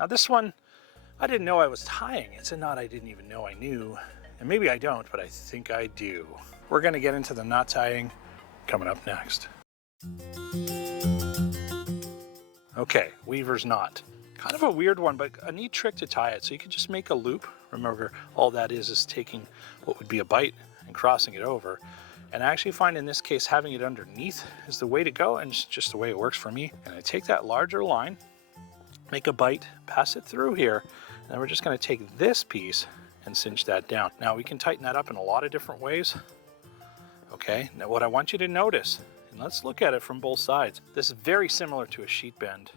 Now this one, I didn't know I was tying. It's a knot I didn't even know I knew. And maybe I don't, but I think I do. We're gonna get into the knot tying coming up next. Okay, weaver's knot. Kind of a weird one, but a neat trick to tie it. So you can just make a loop. Remember, all that is taking what would be a bite and crossing it over. And I actually find in this case, having it underneath is the way to go, and it's just the way it works for me. And I take that larger line, make a bite, pass it through here, and then we're just gonna take this piece and cinch that down. Now we can tighten that up in a lot of different ways. Okay, now what I want you to notice, and let's look at it from both sides. This is very similar to a sheet bend.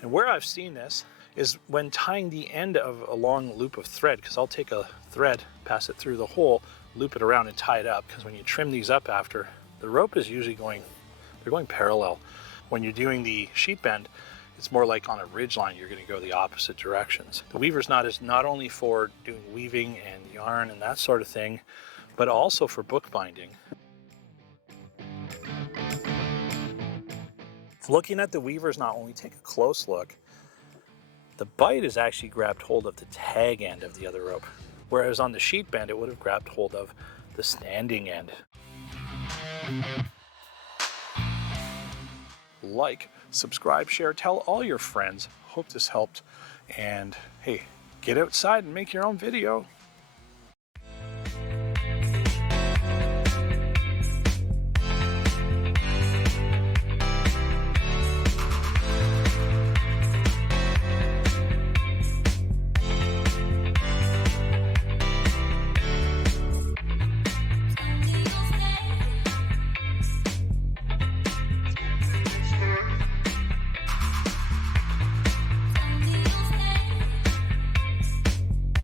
And where I've seen this is when tying the end of a long loop of thread, because I'll take a thread, pass it through the hole, loop it around and tie it up, because when you trim these up after, the rope is usually they're going parallel. When you're doing the sheet bend, it's more like on a ridge line, you're going to go the opposite directions. The weaver's knot is not only for doing weaving and yarn and that sort of thing, but also for bookbinding. Looking at the weaver's knot, when we take a close look, the bite is actually grabbed hold of the tag end of the other rope, whereas on the sheet bend, it would have grabbed hold of the standing end. Like, subscribe, share, tell all your friends. Hope this helped. And hey, get outside and make your own video.